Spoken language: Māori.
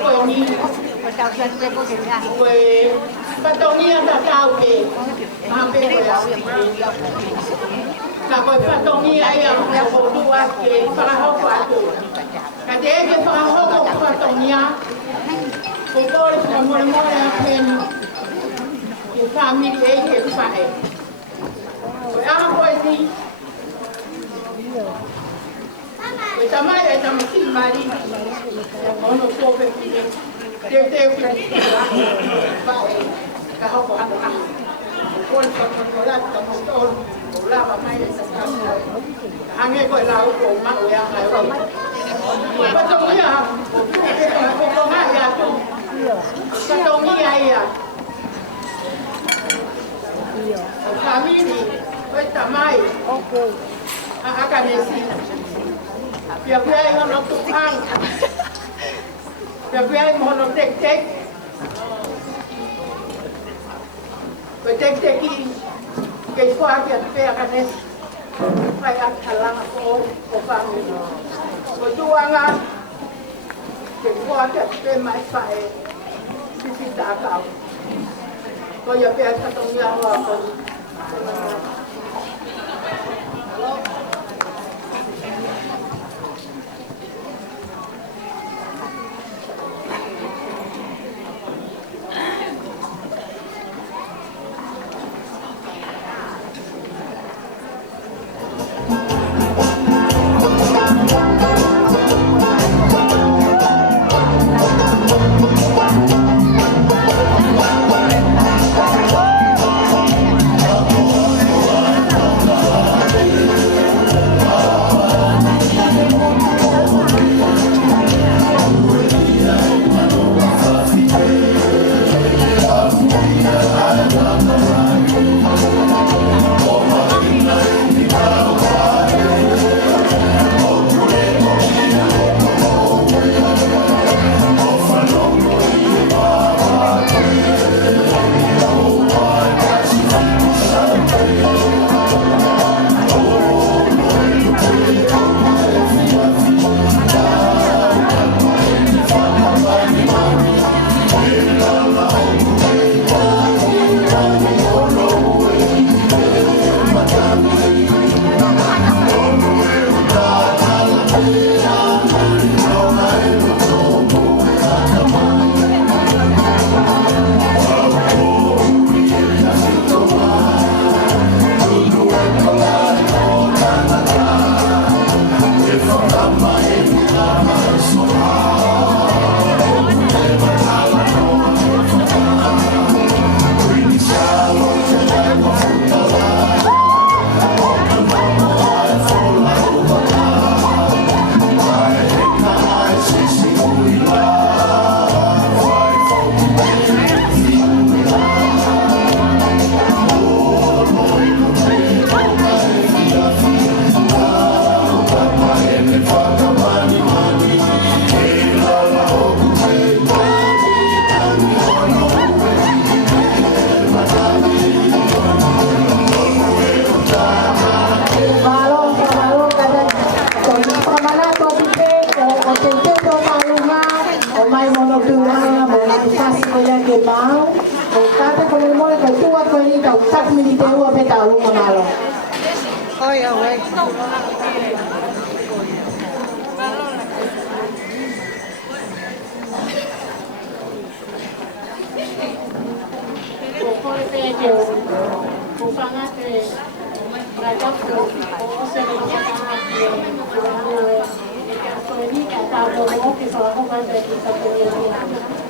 pues ni pues patonia da tau ke ampe ya ka pues patonia ya ko dua ke para ho kwa tu ka de ke para ho ko patonia ko ko le mo ya pen ke family e ke fa e ko ama ko ni pues tamai e tamasi mari ko no ko pe Dia baik, kau buat apa? Pun pemula temustol, pemula apa yang sekarang. Hanya kau lau kau mak yang lain. Betul ya? Kau nggak ya tu? Betul ni ya? Kami ni, kau tamai. Okay. Akan nasi. Biar orang tukang. Tapi mau tek ini kecuali apa akan es kayak halang aku paham perjuangan kecuali apa masai sisi takau kau ya biasa tunggu apa